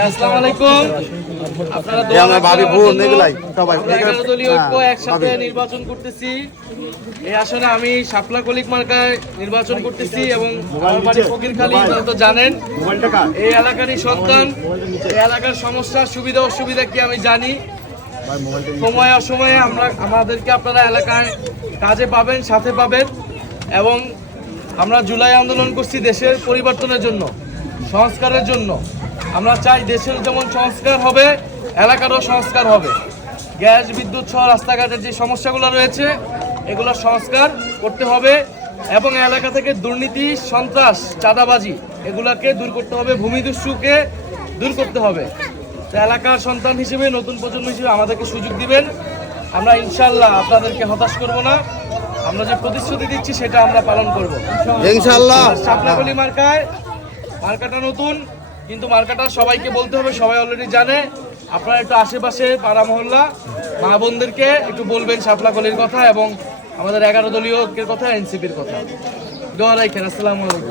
আসসালামু আলাইকুম। আপনারা দোয়া একসাথে নির্বাচন করতেছি। এই আসনে আমি শাপলা কলিক মার্কায় নির্বাচন করতেছি এবং আমার বাড়ি ফকিরখালী, তো জানেন এই এলাকারই সন্তান। এই এলাকার সমস্যা সুবিধা অসুবিধা কি আমি জানি। সময় অসময়ে আমাদেরকে আপনারা এলাকায় কাজে পাবেন, সাথে পাবেন। এবং আমরা জুলাই আন্দোলন করছি দেশের পরিবর্তনের জন্য, সংস্কারের জন্য। আমরা চাই দেশের যেমন সংস্কার হবে, এলাকারও সংস্কার হবে। গ্যাস, বিদ্যুৎ সহ রাস্তাঘাটের যে সমস্যাগুলো রয়েছে এগুলো সংস্কার করতে হবে এবং এলাকা থেকে দুর্নীতি, সন্ত্রাস, চাঁদাবাজি এগুলোকে দূর করতে হবে, ভূমিদস্যুকে দূর করতে হবে। তো এলাকার সন্তান হিসেবে, নতুন প্রজন্ম হিসেবে আমাদেরকে সুযোগ দিবেন। আমরা ইনশাল্লাহ আপনাদেরকে হতাশ করব না। আমরা যে প্রতিশ্রুতি দিচ্ছি সেটা আমরা পালন করব ইনশাল্লাহ। শাপলা কলিক মার্কাটা নতুন, কিন্তু মার্কাটা সবাইকে বলতে হবে, সবাই অলরেডি জানে। আপনারা একটু আশেপাশে পাড়া মহল্লা মা বোনদেরকে একটু বলবেন শাপলা কলির কথা এবং আমাদের 11 দলীয় কথা, এনসিপির কথা। দোয়া রাখেন। আসসালামু আলাইকুম।